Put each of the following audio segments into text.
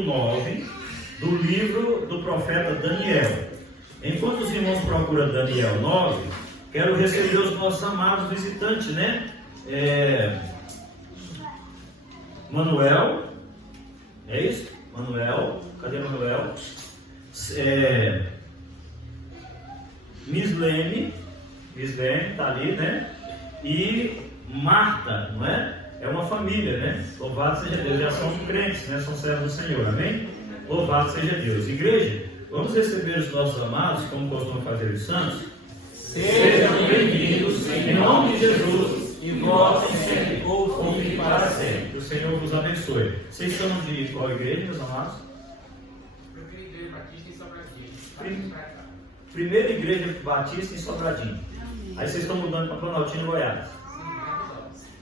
capítulo 9 do livro do profeta Daniel. Enquanto os irmãos procuram Daniel 9, quero receber os nossos amados visitantes, né? Manuel, é isso? Manuel, cadê Manuel? Mislene, está ali, né? E Marta, não é? É uma família, né? Louvado seja Deus, já são crentes, né? São servos do Senhor, amém? Louvado seja Deus. Igreja, vamos receber os nossos amados, como costumam fazer os santos? Sejam bem-vindos em nome de Jesus e votem sempre ou fiquem para sempre. Que o Senhor vos abençoe. Vocês são de qual igreja, meus amados? Primeira Igreja Batista em Sobradinho. Primeira Igreja Batista em Sobradinho. Aí vocês estão mudando para Planaltina, Goiás.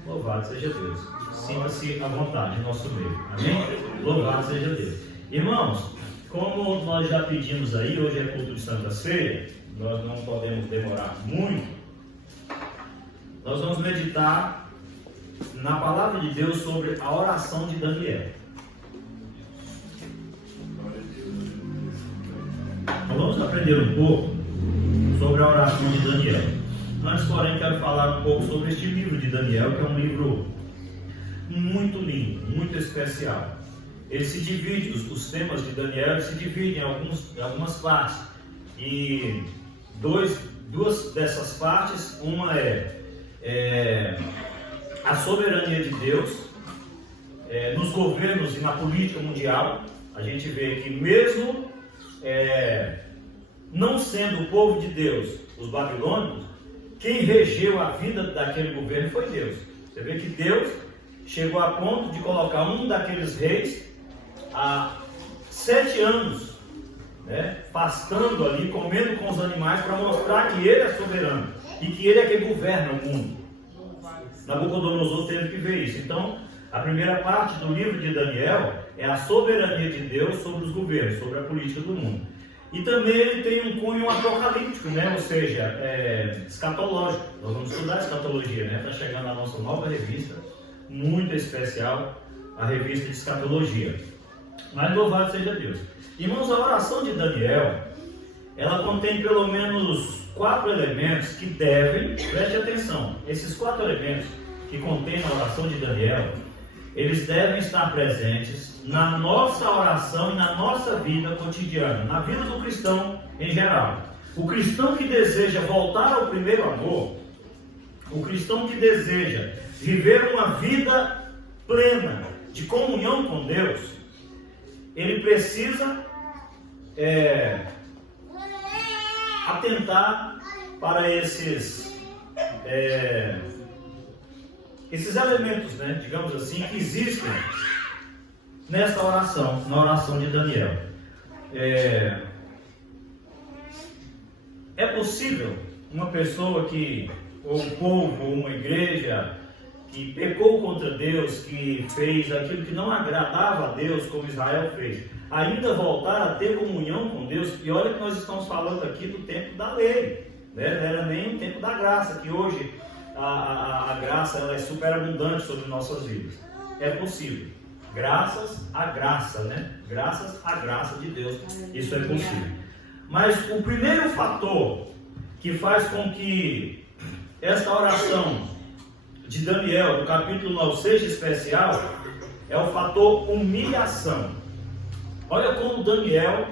Louvado seja Deus. Sinta-se à vontade em nosso meio. Amém? Louvado seja Deus. Irmãos, como nós já pedimos aí, hoje é culto de Santa Ceia, nós não podemos demorar muito. Nós vamos meditar na palavra de Deus sobre a oração de Daniel. Então vamos aprender um pouco sobre a oração de Daniel. Antes, porém, quero falar um pouco sobre este livro de Daniel, que é um livro muito lindo, muito especial. Ele se divide, os temas de Daniel se dividem em algumas partes. E duas dessas partes, uma é a soberania de Deus nos governos e na política mundial. A gente vê que mesmo não sendo o povo de Deus, os babilônicos, quem regeu a vida daquele governo foi Deus. Você vê que Deus chegou a ponto de colocar um daqueles reis há 7 anos, né, pastando ali, comendo com os animais, para mostrar que ele é soberano e que ele é quem governa o mundo. Nabucodonosor teve que ver isso. Então, a primeira parte do livro de Daniel é a soberania de Deus sobre os governos, sobre a política do mundo. E também ele tem um cunho apocalíptico, né? Ou seja, escatológico. Nós vamos estudar escatologia, né? Está chegando a nossa nova revista, muito especial, a revista de escatologia. Mas louvado seja Deus. Irmãos, a oração de Daniel, ela contém pelo menos 4 elementos que devem, preste atenção, esses 4 elementos que contém na oração de Daniel, eles devem estar presentes na nossa oração e na nossa vida cotidiana, na vida do cristão em geral. O cristão que deseja voltar ao primeiro amor, o cristão que deseja viver uma vida plena de comunhão com Deus, ele precisa atentar para esses elementos, né, digamos assim, que existem nesta oração, na oração de Daniel. É possível uma pessoa ou um povo, ou uma igreja, que pecou contra Deus, que fez aquilo que não agradava a Deus, como Israel fez, ainda voltar a ter comunhão com Deus? E olha que nós estamos falando aqui do tempo da lei, né? Não era nem o tempo da graça, que hoje a graça ela é superabundante sobre nossas vidas. É possível. Graças à graça, né? Graças à graça de Deus, isso é possível. Mas o primeiro fator que faz com que esta oração de Daniel, do capítulo 9, seja especial, é o fator humilhação. Olha como Daniel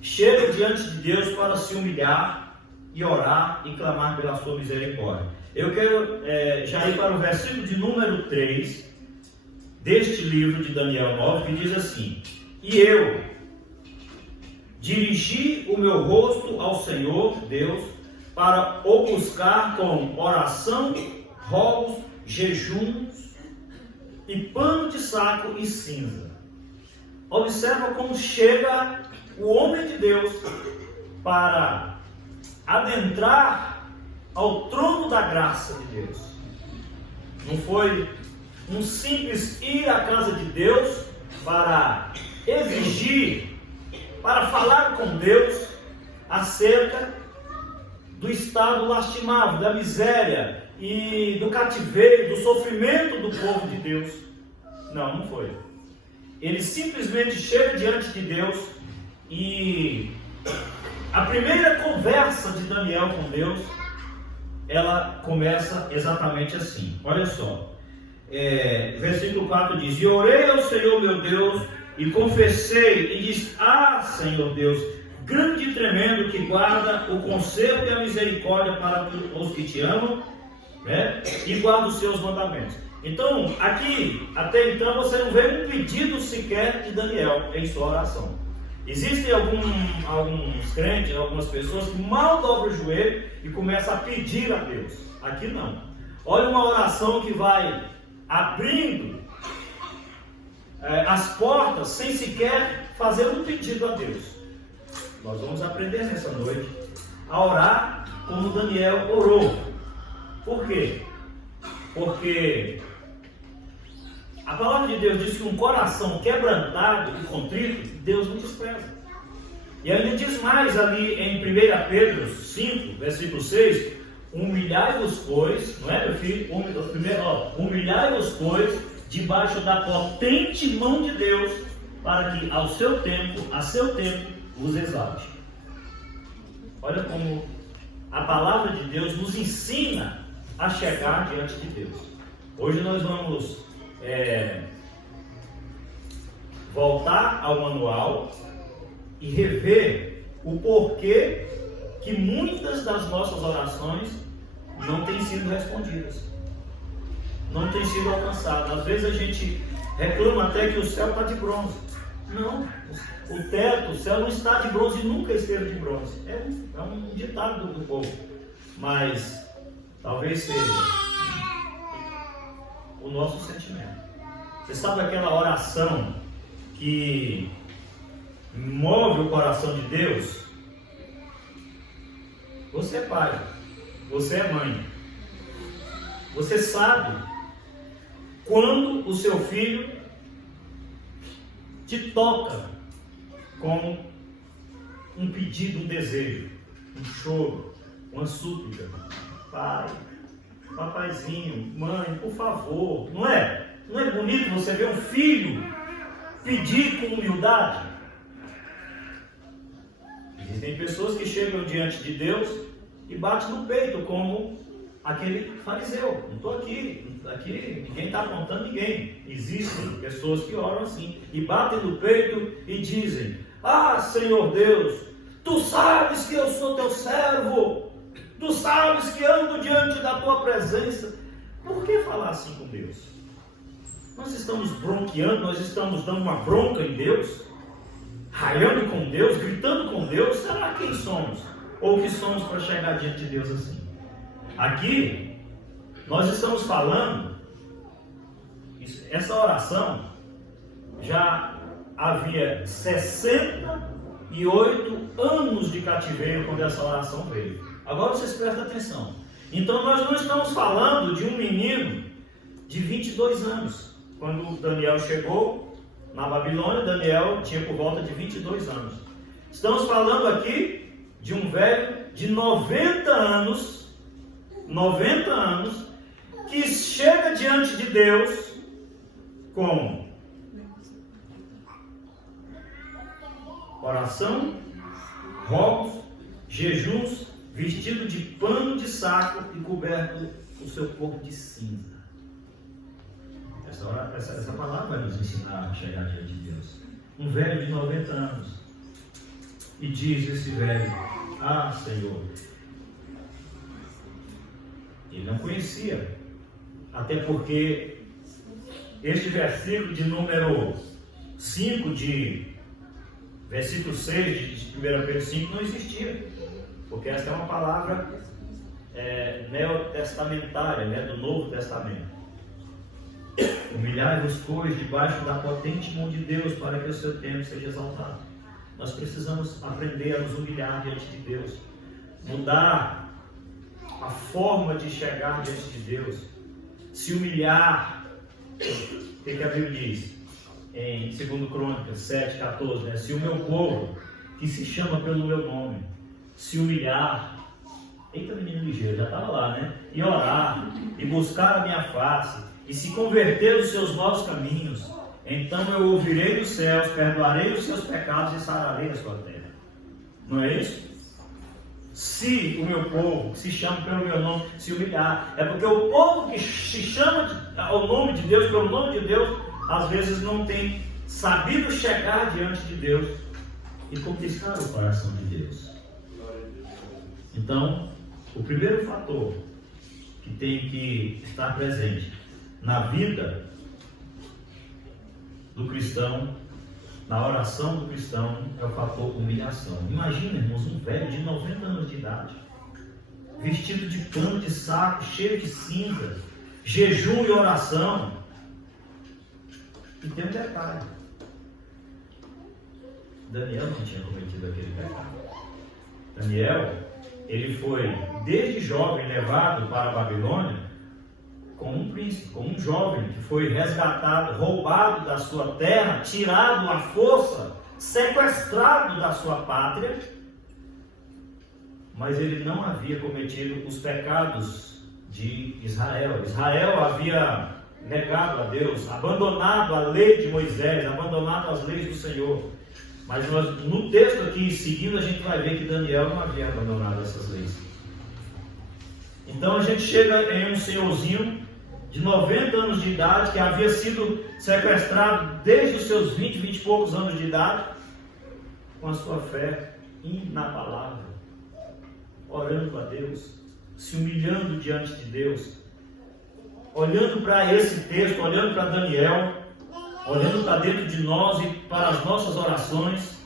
chega diante de Deus para se humilhar e orar e clamar pela sua misericórdia. Eu quero já ir para o versículo de número 3 deste livro de Daniel 9, que diz assim: E eu dirigi o meu rosto ao Senhor Deus para o buscar com oração, rogos, jejuns e pano de saco e cinza. Observa como chega o homem de Deus para adentrar ao trono da graça de Deus. Não foi um simples ir à casa de Deus para exigir, para falar com Deus acerca do estado lastimável, da miséria e do cativeiro, do sofrimento do povo de Deus. Não foi. ele simplesmente chega diante de Deus e a primeira conversa de Daniel com Deus, ela começa exatamente assim. Olha só, versículo 4 diz: E orei ao Senhor meu Deus e confessei e disse: Ah, Senhor Deus, grande e tremendo, que guarda o conselho e a misericórdia para os que te amam, né? E guarda os seus mandamentos. Então, aqui, até então, você não vê um pedido sequer de Daniel em sua oração. Existem alguns crentes, algumas pessoas que mal dobram o joelho e começam a pedir a Deus. Aqui não. Olha uma oração que vai abrindo as portas sem sequer fazer um pedido a Deus. Nós vamos aprender nessa noite a orar como Daniel orou. Por quê? Porque a palavra de Deus diz que um coração quebrantado e contrito, Deus não despreza. E ainda diz mais ali em 1 Pedro 5, versículo 6, humilhai-vos, pois, não é, meu filho? Humilhai-vos, pois, debaixo da potente mão de Deus, para que a seu tempo, vos exalte. Olha como a palavra de Deus nos ensina a chegar diante de Deus. Hoje nós vamos voltar ao manual e rever o porquê que muitas das nossas orações não têm sido respondidas, não têm sido alcançadas. Às vezes a gente reclama até que o céu está de bronze. Não, o teto, o céu não está de bronze e nunca esteve de bronze. É um ditado do povo, mas talvez seja o nosso sentimento. Você sabe aquela oração que move o coração de Deus? Você é pai, você é mãe, você sabe quando o seu filho te toca com um pedido, um desejo, um choro, uma súplica. Pai, papaizinho, mãe, por favor. Não é? Não é bonito você ver um filho pedir com humildade? Existem pessoas que chegam diante de Deus e batem no peito, como aquele fariseu. Não estou aqui ninguém está apontando ninguém. Existem pessoas que oram assim e batem no peito e dizem: Ah, Senhor Deus, Tu sabes que eu sou Teu servo, Tu sabes que ando diante da Tua presença. Por que falar assim com Deus? Nós estamos bronqueando, nós estamos dando uma bronca em Deus, raiando com Deus, gritando com Deus. Será quem somos? Ou o que somos para chegar diante de Deus assim? Aqui, nós estamos falando, essa oração já havia 68 anos de cativeiro quando essa oração veio. Agora vocês prestem atenção. Então nós não estamos falando de um menino de 22 anos. Quando Daniel chegou na Babilônia, Daniel tinha por volta de 22 anos. Estamos falando aqui de um velho de 90 anos, que chega diante de Deus com oração, rogos, jejuns, vestido de pano de saco e coberto o seu corpo de cinza. Essa palavra vai nos ensinar a chegar diante de Deus. Um velho de 90 anos. E diz esse velho: Ah, Senhor. Ele não conhecia. Até porque este versículo de número 5 versículo 6 de 1 Pedro 5 não existia. Porque essa é uma palavra neotestamentária, né, do Novo Testamento. Humilhai-vos, pois, debaixo da potente mão de Deus, para que o seu tempo seja exaltado. Nós precisamos aprender a nos humilhar diante de Deus, mudar a forma de chegar diante de Deus, se humilhar. O que a Bíblia diz? Em 2 Crônicas 7:14, né? Se o meu povo, que se chama pelo meu nome, se humilhar, eita menino ligeiro, já estava lá, né? E orar, e buscar a minha face, e se converter dos seus maus caminhos, então eu ouvirei dos céus, perdoarei os seus pecados e sararei a sua terra. Não é isso? Se o meu povo, que se chama pelo meu nome, se humilhar. É porque o povo que se chama ao nome de Deus, pelo nome de Deus, às vezes não tem sabido chegar diante de Deus e conquistar o coração de Deus. Então, o primeiro fator que tem que estar presente na vida do cristão, na oração do cristão, é o fator humilhação. Imagina, irmãos, um velho de 90 anos de idade, vestido de pano de saco, cheio de cinza, jejum e oração. E tem um detalhe: Daniel não tinha cometido aquele pecado. Daniel, ele foi desde jovem levado para a Babilônia como um príncipe, como um jovem que foi resgatado, roubado da sua terra, tirado à força, sequestrado da sua pátria, mas ele não havia cometido os pecados de Israel. Israel havia negado a Deus, abandonado a lei de Moisés, abandonado as leis do Senhor. Mas no texto aqui seguindo, a gente vai ver que Daniel não havia abandonado essas leis. Então a gente chega em um senhorzinho de 90 anos de idade, que havia sido sequestrado desde os seus 20 e poucos anos de idade, com a sua fé inabalável, orando a Deus, se humilhando diante de Deus, olhando para esse texto, olhando para Daniel, olhando para dentro de nós e para as nossas orações,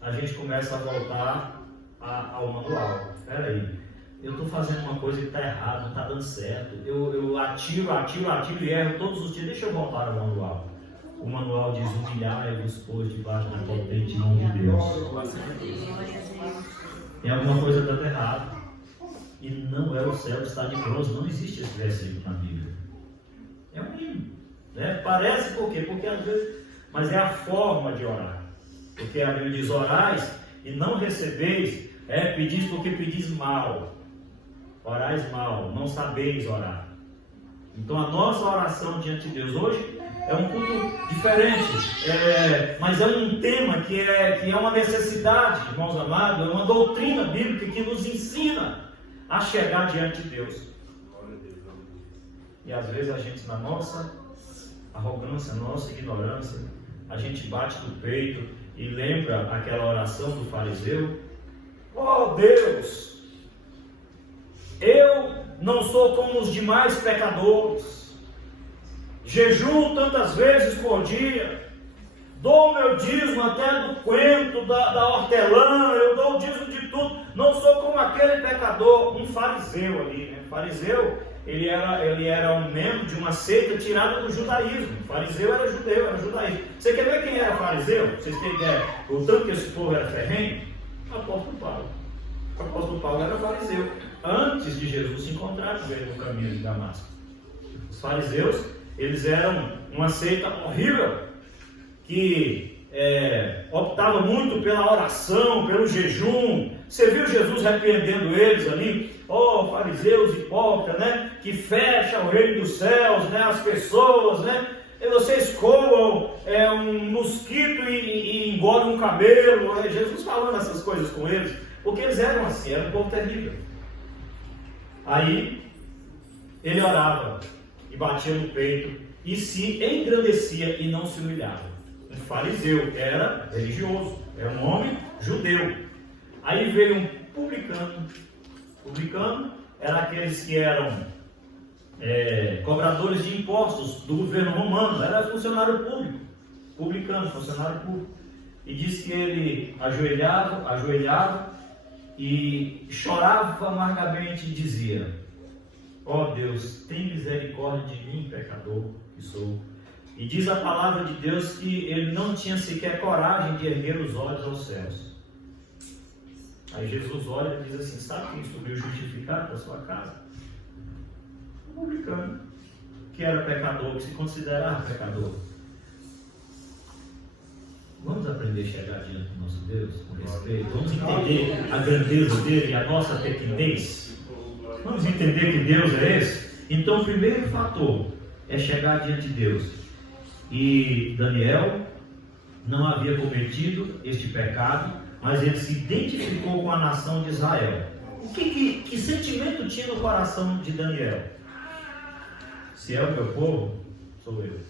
a gente começa a voltar ao manual. Espera aí, eu estou fazendo uma coisa que está errada, não está dando certo, eu atiro e erro todos os dias. Deixa eu voltar ao manual. O manual diz: humilhai-vos, pois, debaixo do potente nome de Deus. Tem alguma coisa dando errado, e não é o céu que está de bronze. Não existe esse versículo na Bíblia. É um hino, né? Parece por quê? Porque às vezes, mas é a forma de orar. Porque a Bíblia diz: orais e não recebeis, pedis porque pedis mal. Orais mal, não sabeis orar. Então a nossa oração diante de Deus hoje é um culto diferente, mas é um tema que é uma necessidade, irmãos amados, é uma doutrina bíblica que nos ensina a chegar diante de Deus. E às vezes a gente, na nossa arrogância, na nossa ignorância, a gente bate no peito e lembra aquela oração do fariseu: oh Deus, eu não sou como os demais pecadores, jejuo tantas vezes por dia, dou meu dízimo até do coentro, da hortelã, eu dou o dízimo de tudo, não sou como aquele pecador. Um fariseu ali, né? Fariseu, ele era um membro de uma seita tirada do judaísmo. O fariseu era judeu, era judaísmo. Você quer ver quem era fariseu? Vocês têm ideia o tanto que esse povo era ferrenho? O apóstolo Paulo. O apóstolo Paulo era fariseu antes de Jesus se encontrar com ele no caminho de Damasco. Os fariseus, eles eram uma seita horrível, que optava muito pela oração, pelo jejum. Você viu Jesus repreendendo eles ali? Oh, fariseus hipócritas, né? Que fecham o reino dos céus, né? As pessoas, né? E vocês coam um mosquito e engordam um cabelo. Né? Jesus falando essas coisas com eles, porque eles eram assim, era um povo terrível. Aí ele orava e batia no peito e se engrandecia e não se humilhava. Um fariseu era religioso, era um homem judeu. Aí veio um publicano. Publicano eram aqueles que eram cobradores de impostos do governo romano, era funcionário público. Publicano, funcionário público. E diz que ele ajoelhava e chorava amargamente e dizia: ó Deus, tem misericórdia de mim, pecador que sou. E diz a palavra de Deus que ele não tinha sequer coragem de erguer os olhos aos céus. Aí Jesus olha e diz assim: sabe quem subiu justificado para sua casa? O publicano, que era pecador, que se considerava pecador. Vamos aprender a chegar diante do nosso Deus com respeito. Vamos entender a grandeza dele e a nossa pequenez. Vamos entender que Deus é esse. Então o primeiro fator é chegar diante de Deus E Daniel não havia cometido este pecado, mas ele se identificou com a nação de Israel. Que sentimento tinha no coração de Daniel? Se é o meu povo, sou eu.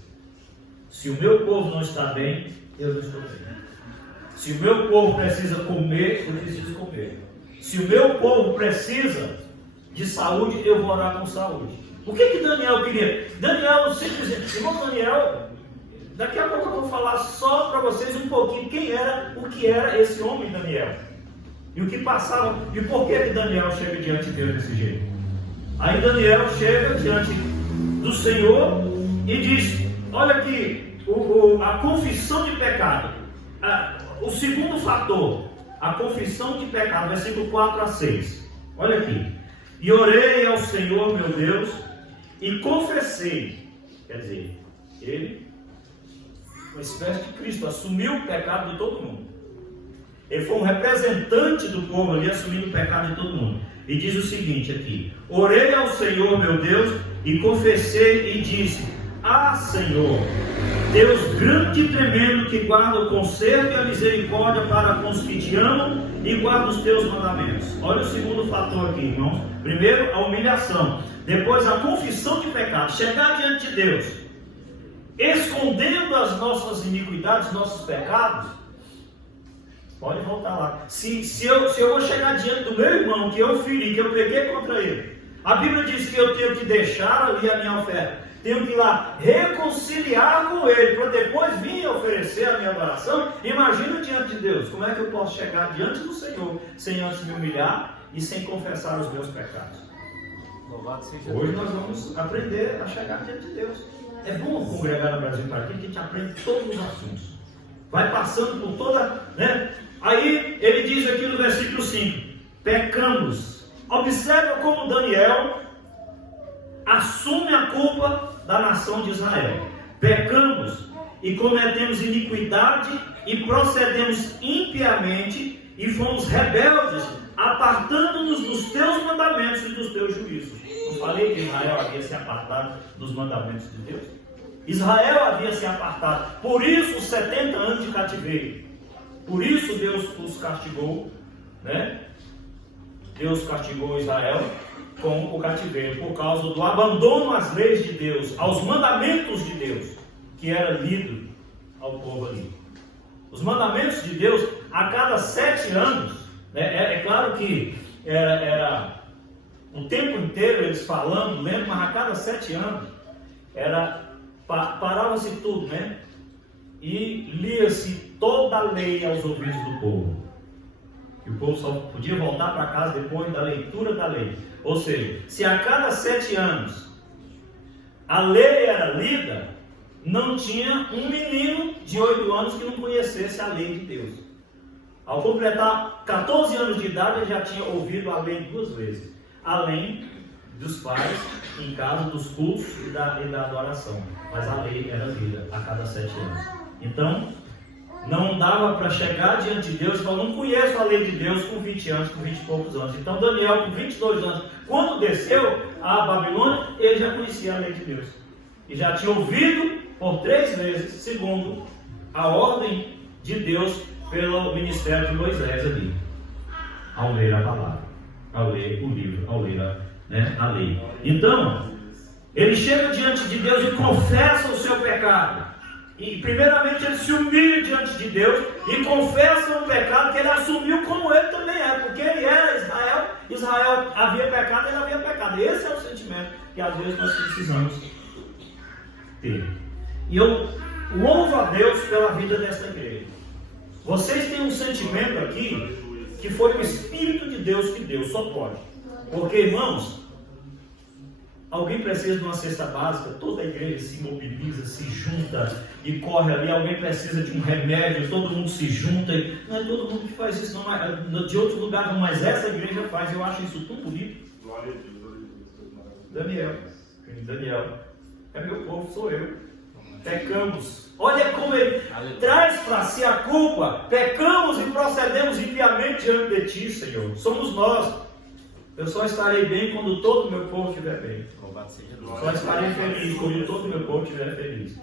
Se o meu povo não está bem, eu não estou bem. Se o meu povo precisa comer, eu preciso comer. Se o meu povo precisa de saúde, eu vou orar com saúde. O que Daniel queria? Daniel simplesmente, irmão Daniel, daqui a pouco eu vou falar só para vocês um pouquinho o que era esse homem Daniel. E o que passava, e por que Daniel chega diante de Deus desse jeito. Aí Daniel chega diante do Senhor e diz, olha aqui, a confissão de pecado. O segundo fator, a confissão de pecado, versículo 4 a 6. Olha aqui. E orei ao Senhor meu Deus e confessei. Quer dizer, ele, uma espécie de Cristo, assumiu o pecado de todo mundo. Ele foi um representante do povo ali, assumindo o pecado de todo mundo. E diz o seguinte aqui: orei ao Senhor meu Deus e confessei e disse: ah, Senhor, Deus grande e tremendo, que guarda o conserto e a misericórdia para com os que te amam e guarda os teus mandamentos. Olha o segundo fator aqui, irmãos. Primeiro, a humilhação. Depois, a confissão de pecado. Chegar diante de Deus, escondendo as nossas iniquidades, nossos pecados. Pode voltar lá. Se eu vou chegar diante do meu irmão, que eu feri, que eu peguei contra ele, a Bíblia diz que eu tenho que deixar ali a minha oferta. Tenho que ir lá reconciliar com ele, para depois vir oferecer a minha adoração. Imagina diante de Deus, como é que eu posso chegar diante do Senhor, sem antes me humilhar e sem confessar os meus pecados? Louvado seja Hoje nós vamos aprender a chegar diante de Deus. É bom congregar no Brasil para aqui, que a gente aprende todos os assuntos. Vai passando por toda, né? Aí ele diz aqui no versículo 5, pecamos. Observa como Daniel assume a culpa da nação de Israel. Pecamos e cometemos iniquidade e procedemos impiamente e fomos rebeldes, apartando-nos dos teus mandamentos e dos teus juízos. Não falei que Israel havia se apartado dos mandamentos de Deus? Israel havia se apartado, por isso os 70 anos de cativeiro. Por isso Deus os castigou, né? Deus castigou Israel com o cativeiro, por causa do abandono às leis de Deus, aos mandamentos de Deus, que era lido ao povo ali. Os mandamentos de Deus, a cada 7 anos, né? É claro que era o tempo inteiro eles falando, lendo, mas a cada 7 anos, parava-se tudo, né? E lia-se toda a lei aos ouvidos do povo. E o povo só podia voltar para casa depois da leitura da lei. Ou seja, se a cada 7 anos a lei era lida, não tinha um menino de 8 anos que não conhecesse a lei de Deus. Ao completar 14 anos de idade, ele já tinha ouvido a lei 2 vezes, além dos pais em casa, dos cultos e da adoração. Mas a lei era lida a cada 7 anos. Então, não dava para chegar diante de Deus e falar, não conheço a lei de Deus com 20 anos, com 20 e poucos anos. Então Daniel, com 22 anos, quando desceu a Babilônia, ele já conhecia a lei de Deus. E já tinha ouvido por 3 vezes, segundo a ordem de Deus, pelo ministério de Moisés ali. Ao ler a palavra, ao ler o livro, ao ler a lei. Então, ele chega diante de Deus e confessa o seu pecado. E primeiramente ele se humilha diante de Deus e confessa o pecado que ele assumiu, como ele também é, porque ele era Israel. Israel havia pecado, ele havia pecado. Esse é o sentimento que às vezes nós precisamos ter. E eu louvo a Deus pela vida desta igreja. Vocês têm um sentimento aqui que foi o Espírito de Deus que deu, só pode. Porque, irmãos, alguém precisa de uma cesta básica, toda a igreja se mobiliza, se junta e corre ali. Alguém precisa de um remédio, todo mundo se junta. Não é todo mundo que faz isso, não, mas de outros lugares, mas essa igreja faz. Eu acho isso tão bonito. Glória a Deus. Daniel, é meu povo, sou eu. Pecamos. Olha como ele traz para si a culpa. Pecamos e procedemos impiamente diante de ti, Senhor. Somos nós. Eu só estarei bem quando todo o meu povo estiver bem. Só estarei feliz quando todo o meu povo estiver feliz.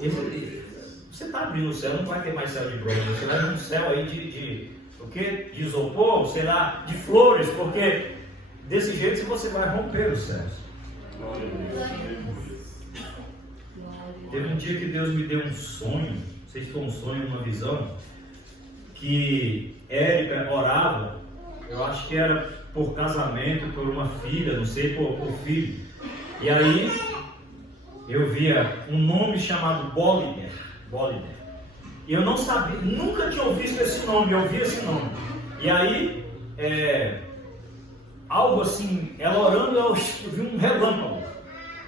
Você está abrindo o céu, não vai ter mais céu de bronze, você vai ter um céu aí o quê? De isopor, sei lá, de flores, porque desse jeito você vai romper os céus. Teve um dia que Deus me deu um sonho, não sei se foi um sonho ou uma visão, que Érica orava, eu acho que era por casamento, por uma filha, não sei, por filho. E aí eu via um nome chamado Bollinger. E eu não sabia, nunca tinha ouvido esse nome, eu ouvi esse nome. E aí, algo assim, ela orando, eu vi um relâmpago.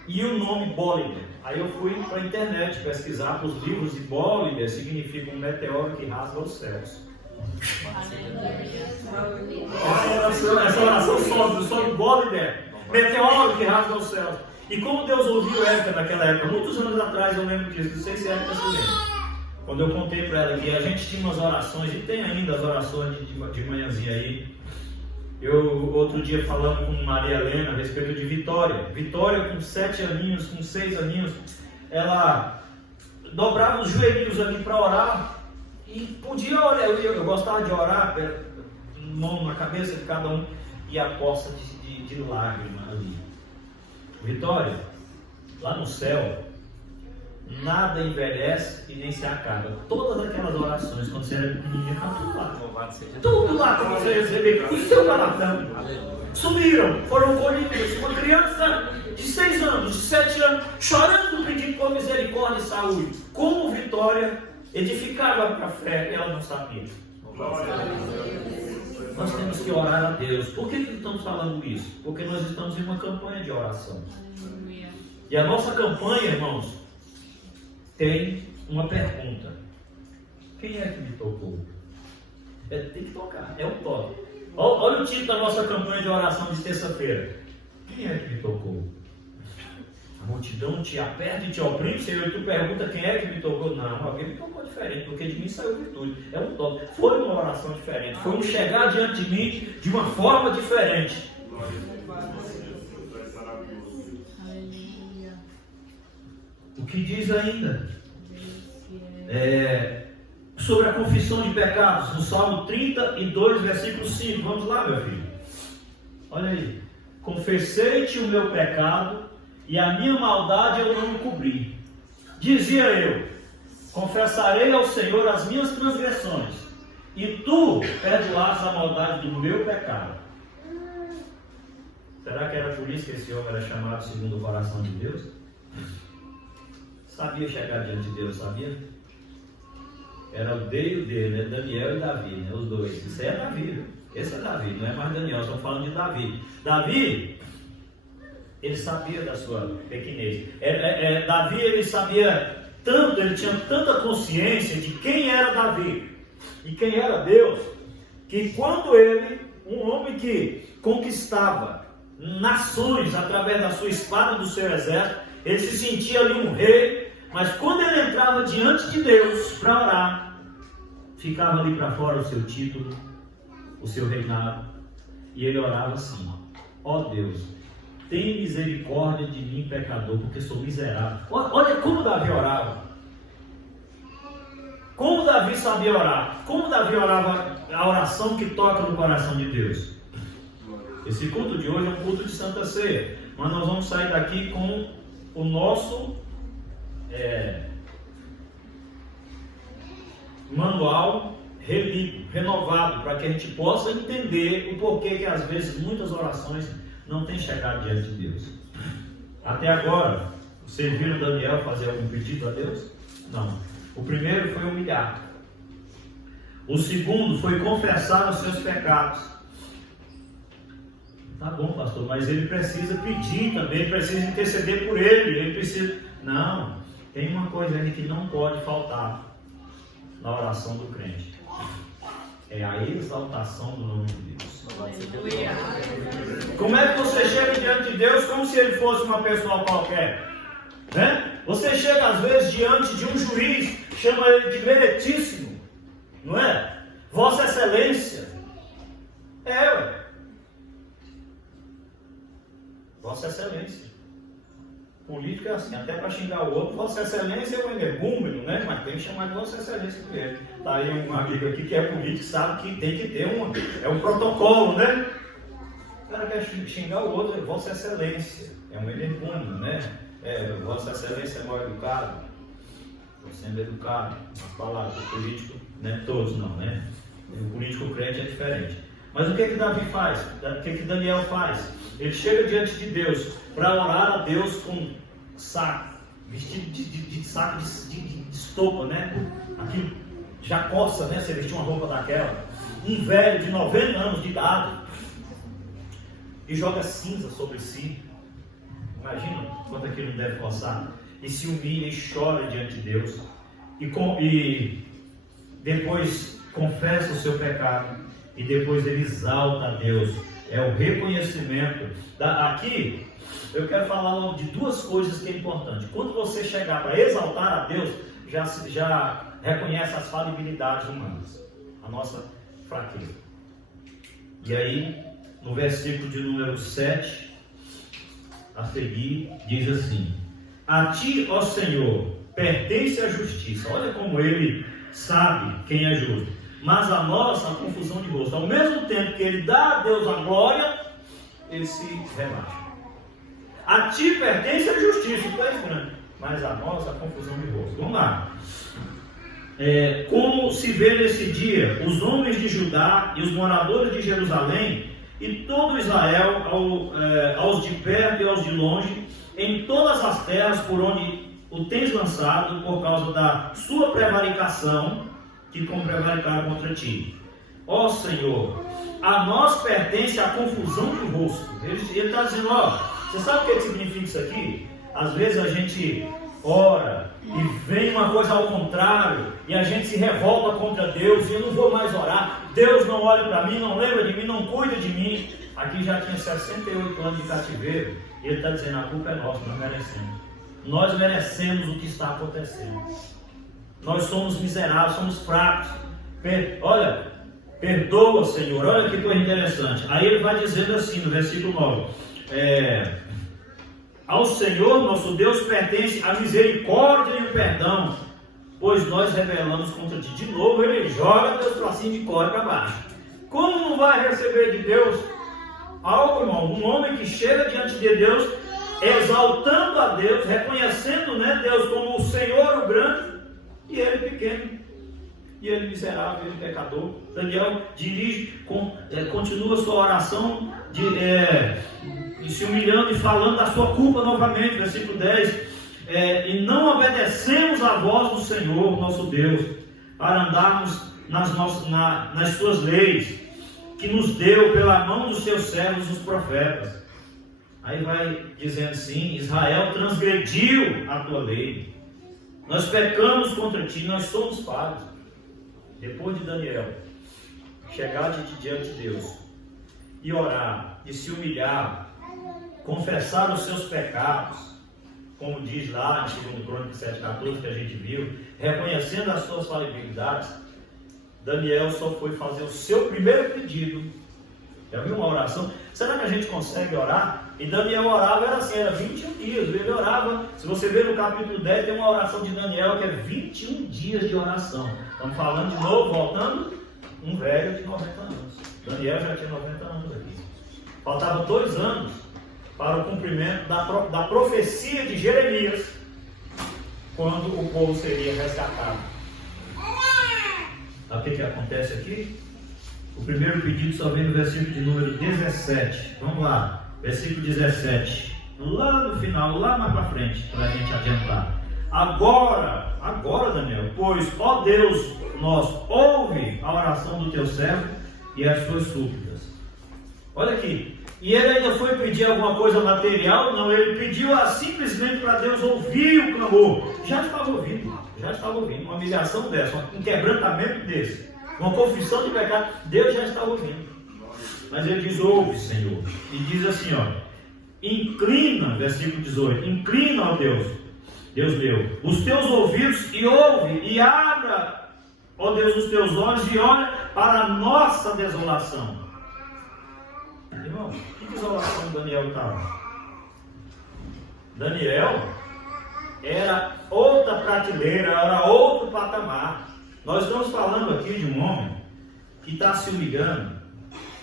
E o nome Bollinger. Aí eu fui para a internet pesquisar para os livros de Bollinger, significa um meteoro que rasga os céus. Essa oração sobre Bollinger, meteoro que rasga os céus. E como Deus ouviu Érica naquela época, muitos anos atrás, eu lembro disso, não sei se Érica se lembra. Quando eu contei para ela que a gente tinha umas orações, e tem ainda as orações de manhãzinha aí. Eu, outro dia, falando com Maria Helena a respeito de Vitória. Vitória, com 7 aninhos, com 6 aninhos, ela dobrava os joelhinhos ali para orar. E podia orar, eu gostava de orar, mão na cabeça de cada um, e a poça de lágrima ali. Vitória, lá no céu, nada envelhece e nem se acaba. Todas aquelas orações, quando você era pequenininha, está tudo lá. Tudo lá que você recebeu, o seu galatão. Sumiram, foram colhidos. Uma criança de 6 anos, de 7 anos, chorando, pedindo por misericórdia e saúde. Como Vitória edificava para a fé, ela não sabia. Nós temos que orar a Deus. Por que estamos falando isso? Porque nós estamos em uma campanha de oração. E a nossa campanha, irmãos, tem uma pergunta: quem é que me tocou? Tem que tocar, é um toque. Olha o título da nossa campanha de oração de terça-feira: quem é que me tocou? A multidão te aperta e te oprime, Senhor, e tu pergunta quem é que me tocou. Não, alguém me tocou diferente, porque de mim saiu virtude. É um toque. Foi uma oração diferente, foi um chegar diante de mim de uma forma diferente. O que diz ainda? Sobre a confissão de pecados, no Salmo 32, versículo 5. Vamos lá, meu filho. Olha aí. Confessei-te o meu pecado e a minha maldade eu não cobri. Dizia eu: confessarei ao Senhor as minhas transgressões, e tu perdoaste a maldade do meu pecado. Será que era por isso que esse homem era chamado segundo o coração de Deus? Sabia chegar diante de Deus, sabia? Era o D e o D, né? Daniel e Davi, né? Os dois. Isso aí é Davi, viu? Esse é Davi, não é mais Daniel, estamos falando de Davi. Davi, ele sabia da sua pequenez. Davi, ele sabia tanto, ele tinha tanta consciência de quem era Davi e quem era Deus, que quando ele, um homem que conquistava nações através da sua espada e do seu exército, ele se sentia ali um rei, mas quando ele entrava diante de Deus para orar, ficava ali para fora o seu título, o seu reinado, e ele orava assim: ó Deus, tem misericórdia de mim, pecador, porque sou miserável. Olha como Davi orava. Como Davi sabia orar. Como Davi orava, a oração que toca no coração de Deus. Esse culto de hoje é um culto de Santa Ceia, mas nós vamos sair daqui com o nosso manual relido, renovado, para que a gente possa entender o porquê que às vezes muitas orações não têm chegado diante de Deus. Até agora, vocês viram Daniel fazer algum pedido a Deus? Não. O primeiro foi humilhar. O segundo foi confessar os seus pecados. Tá bom, pastor, mas ele precisa pedir também, precisa interceder por ele precisa... Não, tem uma coisa aí que não pode faltar na oração do crente: é a exaltação do nome de Deus. Como é que você chega diante de Deus como se ele fosse uma pessoa qualquer? Né? Você chega às vezes diante de um juiz, chama ele de meritíssimo, não é? Vossa Excelência. Vossa Excelência. político é assim, até para xingar o outro, Vossa Excelência é um energúmeno, né? Mas tem que chamar de Vossa Excelência primeiro. Tá aí um amigo aqui que é político, sabe que tem que ter um protocolo, né? O cara quer xingar o outro, é Vossa Excelência, é um energúmeno, né? Vossa Excelência é mal educado, estou sendo educado, as palavras do político, não é todos não, né? O político crente é diferente. Mas o que Davi faz? O que Daniel faz? Ele chega diante de Deus para orar a Deus com saco, vestido de saco de estopa, né? Aquilo já coça, né? Você vestir uma roupa daquela. Um velho de 90 anos de idade e joga cinza sobre si. Imagina quanto aquilo não deve coçar. E se humilha e chora diante de Deus. E depois confessa o seu pecado. E depois ele exalta a Deus. É o reconhecimento. Aqui eu quero falar logo de duas coisas que é importante. Quando você chegar para exaltar a Deus, já reconhece as falibilidades humanas, a nossa fraqueza. E aí, no versículo de número 7 a seguir, diz assim: a ti, ó Senhor, pertence a justiça. Olha como ele sabe quem é justo. Mas a nós a confusão de rosto. Ao mesmo tempo que ele dá a Deus a glória, ele se rebaixa. A ti pertence a justiça, tu és grande, mas a nós a confusão de rosto. Vamos lá. Como se vê nesse dia os homens de Judá e os moradores de Jerusalém e todo Israel, aos de perto e aos de longe, em todas as terras por onde o tens lançado, por causa da sua prevaricação, que como prevaricaram contra ti. Ó Senhor, a nós pertence a confusão de rosto. Ele está dizendo, você sabe o que significa isso aqui? Às vezes a gente ora e vem uma coisa ao contrário e a gente se revolta contra Deus e eu não vou mais orar. Deus não olha para mim, não lembra de mim, não cuida de mim. Aqui já tinha 68 anos de cativeiro e ele está dizendo, a culpa é nossa, nós merecemos. Nós merecemos o que está acontecendo. Nós somos miseráveis, somos fracos. Olha, perdoa, Senhor. Olha que coisa interessante. Aí ele vai dizendo assim no versículo 9: ao Senhor nosso Deus pertence a misericórdia e o perdão, pois nós rebelamos contra ti. De novo ele joga Deus para cima e corre para baixo. Como não vai receber de Deus algo, irmão? Um homem que chega diante de Deus, exaltando a Deus, reconhecendo, né, Deus como o Senhor, o grande, e ele pequeno, e ele miserável, ele pecador. Daniel continua sua oração e se humilhando e falando da sua culpa novamente, versículo 10. E não obedecemos a voz do Senhor, nosso Deus, para andarmos nas suas leis, que nos deu pela mão dos seus servos, os profetas. Aí vai dizendo assim: Israel transgrediu a tua lei, nós pecamos contra ti, nós somos falhos. Depois de Daniel chegar diante de Deus e orar, e se humilhar, confessar os seus pecados, como diz lá em 2 Crônicas 7,14 que a gente viu, reconhecendo as suas falibilidades, Daniel só foi fazer o seu primeiro pedido. Já viu uma oração? Será que a gente consegue orar? E Daniel orava, era assim, era 21 dias. Ele orava, se você ver no capítulo 10, tem uma oração de Daniel que é 21 dias de oração. Estamos falando de novo, voltando, um velho de 90 anos. Daniel já tinha 90 anos aqui. Faltavam 2 anos para o cumprimento da profecia de Jeremias, quando o povo seria resgatado. Sabe o que acontece aqui? O primeiro pedido só vem no versículo de número 17. Vamos lá, versículo 17. Lá no final, lá mais para frente, para a gente adiantar. Agora, Daniel, pois, ó Deus nosso, ouve a oração do teu servo e as suas súplicas. Olha aqui. E ele ainda foi pedir alguma coisa material? Não, ele pediu simplesmente para Deus ouvir o clamor. Já estava ouvindo. Uma humilhação dessa, um quebrantamento desse, uma confissão de pecado, Deus já estava ouvindo. Mas ele diz: ouve, Senhor. E diz assim, inclina, versículo 18, inclina, ó Deus meu, os teus ouvidos e ouve, e abra, ó Deus, os teus olhos e olha para a nossa desolação. Irmão, que desolação Daniel estava? Daniel era outra prateleira, era outro patamar. Nós estamos falando aqui de um homem que está se humilhando,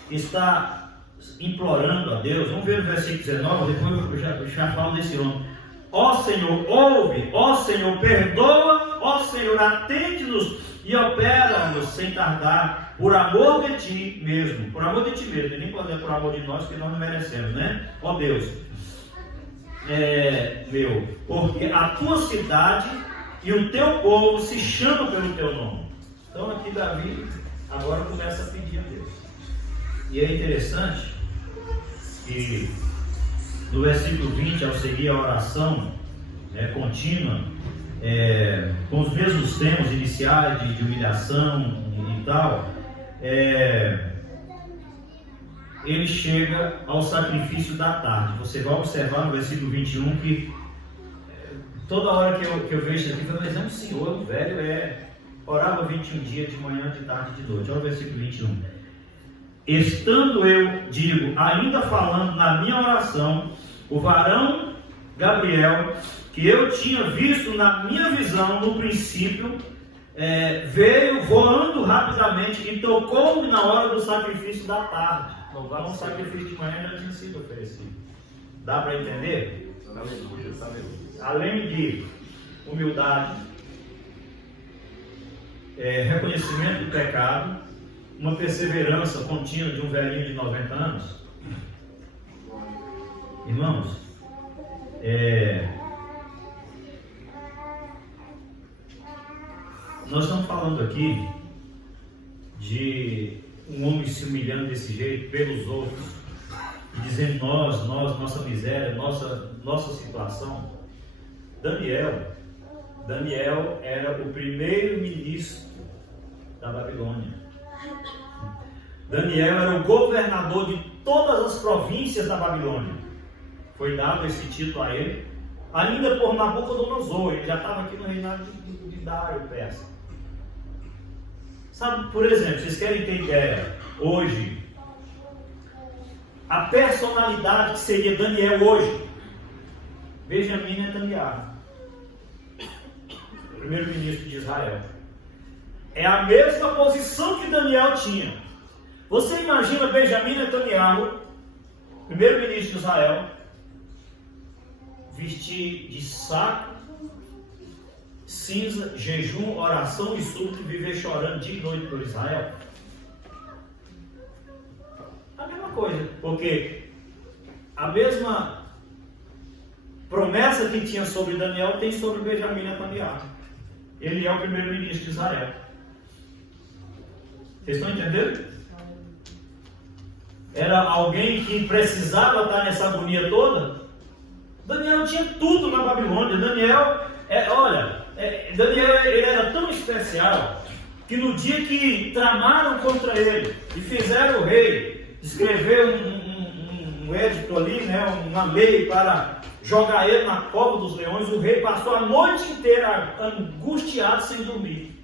que está implorando a Deus. Vamos ver o versículo 19, depois eu já falo desse homem. Ó Senhor, ouve, ó Senhor, perdoa, ó Senhor, atende-nos e opera-nos sem tardar, por amor de Ti mesmo, nem pode ser por amor de nós, que nós não merecemos, né? Ó Deus, porque a Tua cidade e o Teu povo se chamam pelo Teu nome. Então aqui Davi agora começa a pedir a Deus. E é interessante que no versículo 20, ao seguir a oração contínua, com os mesmos temas iniciais de humilhação e tal, ele chega ao sacrifício da tarde. Você vai observar no versículo 21 que toda hora que eu vejo isso aqui, eu falo, mas é um senhor, um velho, orava 21 dias, de manhã, de tarde e de noite. Olha o versículo 21. Estando eu, digo, ainda falando na minha oração, o varão Gabriel, que eu tinha visto na minha visão no princípio, veio voando rapidamente e tocou-me na hora do sacrifício da tarde. Então o sacrifício de manhã já tinha sido oferecido. Dá para entender? Aleluia, aleluia. Além de humildade, reconhecimento do pecado, uma perseverança contínua de um velhinho de 90 anos. Irmãos, nós estamos falando aqui de um homem se humilhando desse jeito pelos outros e dizendo nossa miséria, nossa situação. Daniel era o primeiro ministro da Babilônia. Daniel era o governador de todas as províncias da Babilônia. Foi dado esse título a ele, ainda por Nabucodonosor. Ele já estava aqui no reinado de Dário, persa. Sabe, por exemplo, vocês querem ter ideia, hoje, a personalidade que seria Daniel hoje, Benjamim Netanyahu, primeiro-ministro de Israel. É a mesma posição que Daniel tinha. Você imagina Benjamim Netanyahu, primeiro-ministro de Israel, vestir de saco, cinza, jejum, oração e súplica e viver chorando dia e noite por Israel? A mesma coisa, porque a mesma promessa que tinha sobre Daniel tem sobre Benjamim Netanyahu. Ele é o primeiro-ministro de Israel. Vocês estão entendendo? Era alguém que precisava estar nessa agonia toda. Daniel tinha tudo na Babilônia. Daniel ele era tão especial que no dia que tramaram contra ele e fizeram o rei escrever um edito ali, né, uma lei para jogar ele na cova dos leões, o rei passou a noite inteira angustiado sem dormir.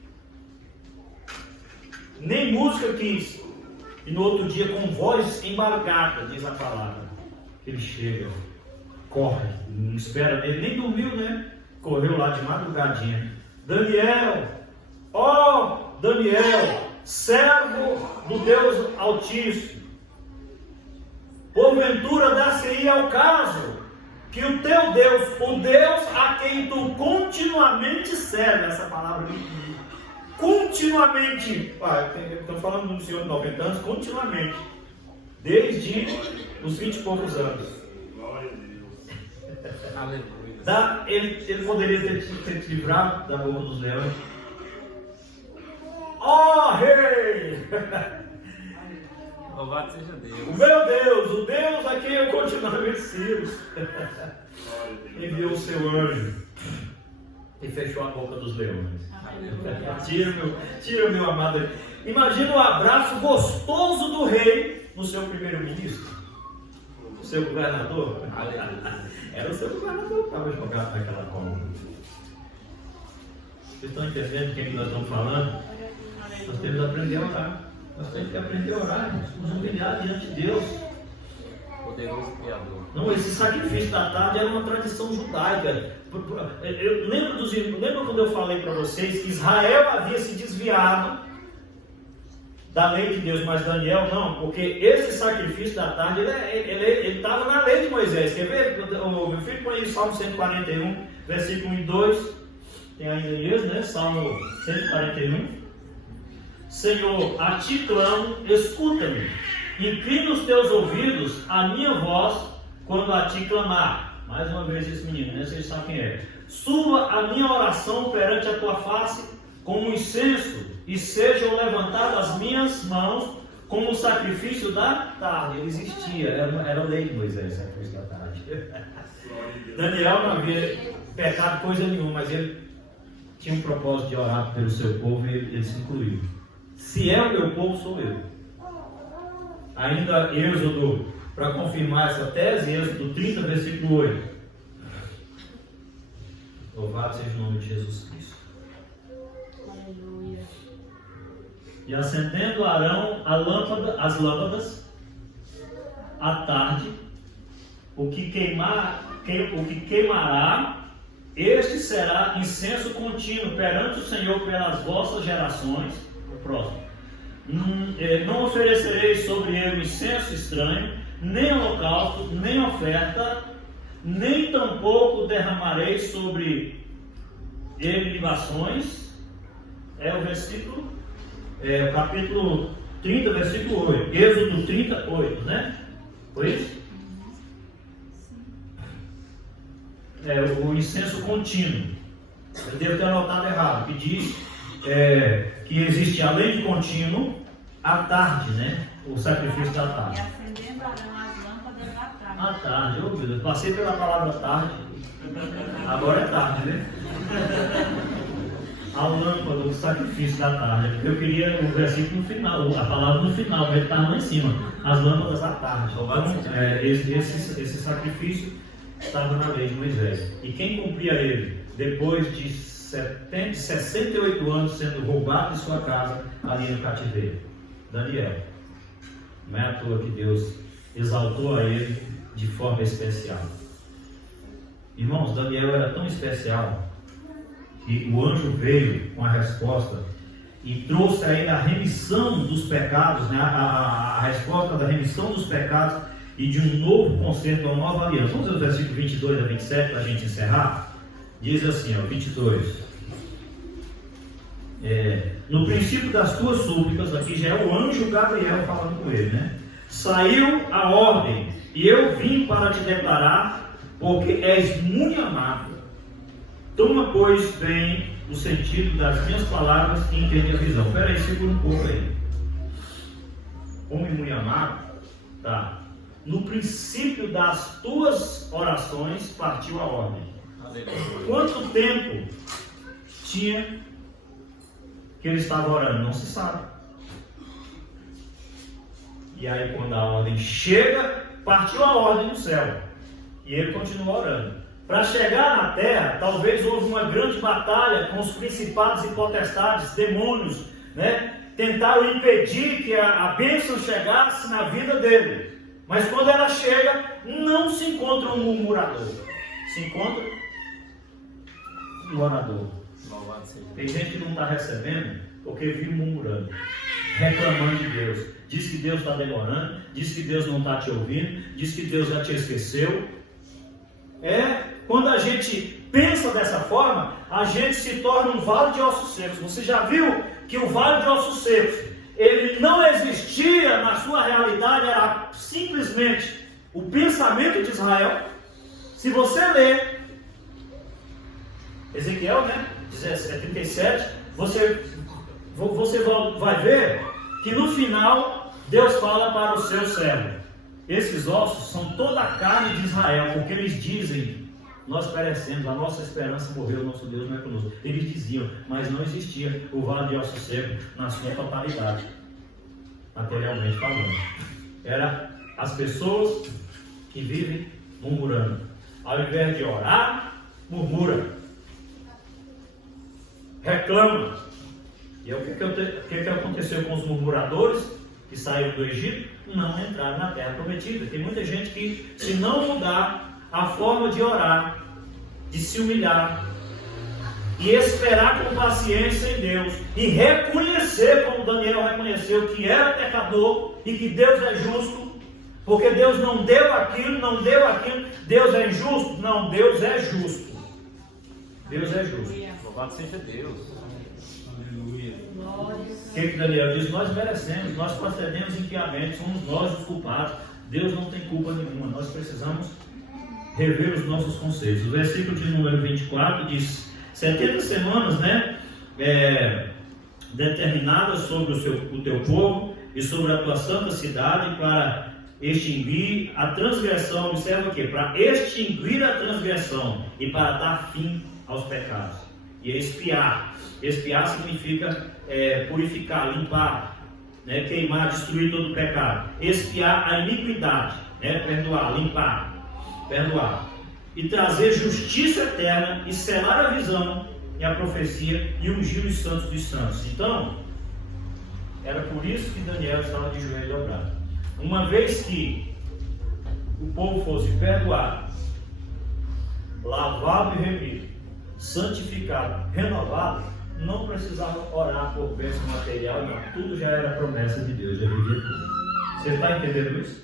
Nem música quis. E no outro dia, com voz embargada, diz a palavra, ele chega, corre, não espera nele, nem dormiu, né? Correu lá de madrugadinha. Daniel, Daniel, servo do Deus Altíssimo, porventura dar-se-ia ao caso que o teu Deus, o Deus a quem tu continuamente serve, essa palavra continuamente, estou falando de um senhor de 90 anos, continuamente, desde os 20 e poucos anos. Glória a Deus. Aleluia. Ele poderia ter te livrado da boca dos leões. Ó rei! Louvado seja Deus. O meu Deus, o Deus a quem eu continuamente sirvo, enviou o seu anjo e fechou a boca dos leões. Tira meu amado. Imagina o abraço gostoso do rei no seu primeiro-ministro, no seu governador. Era o seu governador que estava jogado naquela cova. Vocês estão entendendo quem nós estamos falando? Nós temos que aprender a orar. Nós temos que aprender a orar, nos humilhar diante de Deus. poderoso Criador. Não, esse sacrifício da tarde era uma tradição judaica. Lembra quando eu falei para vocês que Israel havia se desviado da lei de Deus, mas Daniel não, porque esse sacrifício da tarde, ele estava na lei de Moisés. Quer ver? O meu filho põe aí Salmo 141, versículo 1 e 2. Tem ainda isso, né? Salmo 141. Senhor, a ti clamo, escuta-me. Inclina os teus ouvidos à minha voz quando a ti clamar. Mais uma vez esse menino, né? Vocês sabem quem é. Suba a minha oração perante a tua face como incenso, e sejam levantadas as minhas mãos como o sacrifício da tarde. Ele existia, era a lei de Moisés, o sacrifício da tarde. Daniel não havia pecado coisa nenhuma, mas ele tinha um propósito de orar pelo seu povo e ele se incluiu. Se é o meu povo, sou eu. Ainda Êxodo, para confirmar essa tese, Êxodo 30, versículo 8. Louvado seja o nome de Jesus Cristo. Aleluia. E acendendo Arão as lâmpadas, à tarde, o que queimará, este será incenso contínuo perante o Senhor pelas vossas gerações. O próximo. Não oferecereis sobre ele incenso estranho, nem holocausto, nem oferta, nem tampouco derramareis sobre ele libações. É o versículo, o capítulo 30, versículo 8. Êxodo 30, 8, né? Foi isso? O incenso contínuo. Eu devo ter anotado errado, que diz que existe, além de contínuo, à tarde, né? O sacrifício da tarde. E acendendo Arão as lâmpadas da tarde. À tarde, oh meu Deus, passei pela palavra tarde, agora é tarde, né? A lâmpada do sacrifício da tarde, porque eu queria o versículo no final, a palavra no final, porque estava lá em cima, as lâmpadas da tarde. Então, esse sacrifício estava na lei de Moisés. E quem cumpria ele, depois de 68 anos sendo roubado de sua casa ali no cativeiro? Daniel. Não é à toa que Deus exaltou a ele de forma especial. Irmãos, Daniel era tão especial que o anjo veio com a resposta e trouxe a ele a remissão dos pecados, né? a resposta da remissão dos pecados e de um novo concerto, uma nova aliança. Vamos ver o versículo 22 a 27 para a gente encerrar. Diz assim, 22. No princípio das tuas súplicas, aqui já é o anjo Gabriel falando com ele, né? Saiu a ordem, e eu vim para te declarar, porque és muito amado. Toma, pois, bem o sentido das minhas palavras e entende a visão. Espera aí, segura um pouco aí. Homem muito amado, tá? No princípio das tuas orações partiu a ordem. Quanto tempo tinha que ele estava orando? Não se sabe. E aí, quando a ordem chega, partiu a ordem do céu. E ele continuou orando. Para chegar na terra, talvez houve uma grande batalha com os principados e potestades, demônios, né? Tentaram impedir que a bênção chegasse na vida dele. Mas quando ela chega, não se encontra um murmurador. Se encontra um orador. Tem gente que não está recebendo porque vive murmurando, reclamando de Deus. Diz que Deus está demorando, diz que Deus não está te ouvindo, diz que Deus já te esqueceu. Quando a gente pensa dessa forma, a gente se torna um vale de ossos secos. Você já viu que o vale de ossos secos, ele não existia na sua realidade, era simplesmente o pensamento de Israel. Se você ler Ezequiel, né, 37, você vai ver que no final Deus fala para o seu servo: esses ossos são toda a carne de Israel, porque eles dizem: nós perecemos, a nossa esperança morreu, o nosso Deus não é conosco. Eles diziam, mas não existia o vale de ossos secos na sua totalidade, materialmente falando. Era as pessoas que vivem murmurando. Ao invés de orar, murmura, reclama. E o que aconteceu com os murmuradores? que saíram do Egito não entraram na terra prometida. Tem muita gente que, se não mudar a forma de orar, de se humilhar e esperar com paciência em Deus e reconhecer, como Daniel reconheceu, que era pecador e que Deus é justo, porque Deus não deu aquilo, Deus é injusto? Não, Deus é justo. Deus é justo. Louvado seja Deus. Aleluia. O que Daniel diz? Nós merecemos, nós procedemos impiamente, somos nós os culpados. Deus não tem culpa nenhuma, nós precisamos rever os nossos conceitos. O versículo de número 24 diz: 70 semanas, determinadas sobre o teu povo e sobre a tua santa cidade, para extinguir a transgressão. Observa o quê? Para extinguir a transgressão e para dar fim aos pecados. E expiar. Expiar significa purificar, limpar, queimar, destruir todo o pecado. Expiar a iniquidade, perdoar, limpar, perdoar. E trazer justiça eterna e selar a visão e a profecia e ungir os santos dos santos. Então, era por isso que Daniel estava de joelho dobrado. Uma vez que o povo fosse perdoado, lavado e remido, santificado, renovado, não precisava orar por bênção material, não. Tudo já era promessa de Deus, já vivia tudo. Você está entendendo isso?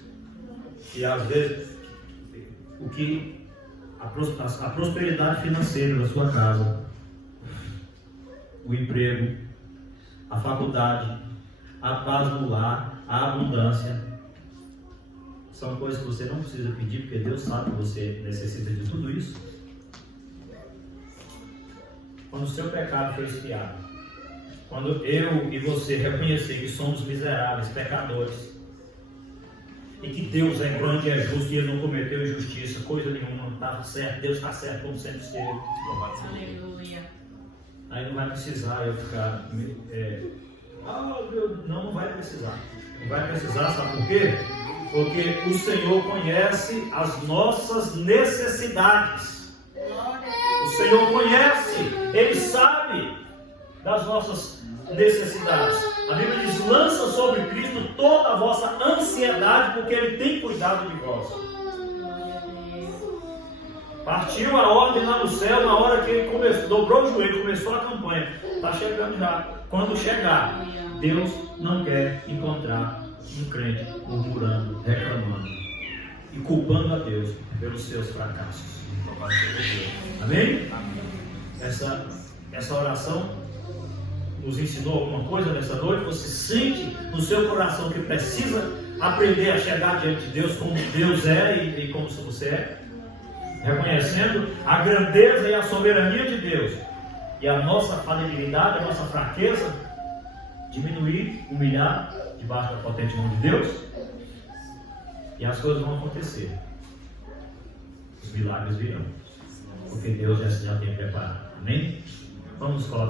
E às vezes, a prosperidade financeira da sua casa, o emprego, a faculdade, a paz no lar, a abundância, são coisas que você não precisa pedir, porque Deus sabe que você necessita de tudo isso. Quando o seu pecado foi expiado, quando eu e você reconhecer que somos miseráveis, pecadores, e que Deus é grande e é justo e Ele não cometeu injustiça, coisa nenhuma, não estava certo, Deus está certo como sempre esteve. Aleluia. Aí não vai precisar eu ficar. Não vai precisar. Não vai precisar, sabe por quê? Porque o Senhor conhece as nossas necessidades. O Senhor conhece, Ele sabe das nossas necessidades. A Bíblia diz: lança sobre Cristo toda a vossa ansiedade, porque Ele tem cuidado de vós. Partiu a ordem lá no céu na hora que ele dobrou o joelho, começou a campanha. Está chegando já. Quando chegar, Deus não quer encontrar um crente murmurando, reclamando e culpando a Deus pelos seus fracassos. Amém? Essa oração nos ensinou alguma coisa nessa noite? Você sente no seu coração que precisa aprender a chegar diante de Deus como Deus é e como você é? Reconhecendo a grandeza e a soberania de Deus e a nossa falibilidade, a nossa fraqueza, diminuir, humilhar debaixo da potente mão de Deus, e as coisas vão acontecer. Os milagres virão, porque Deus já tem preparado. Amém? Vamos colocar.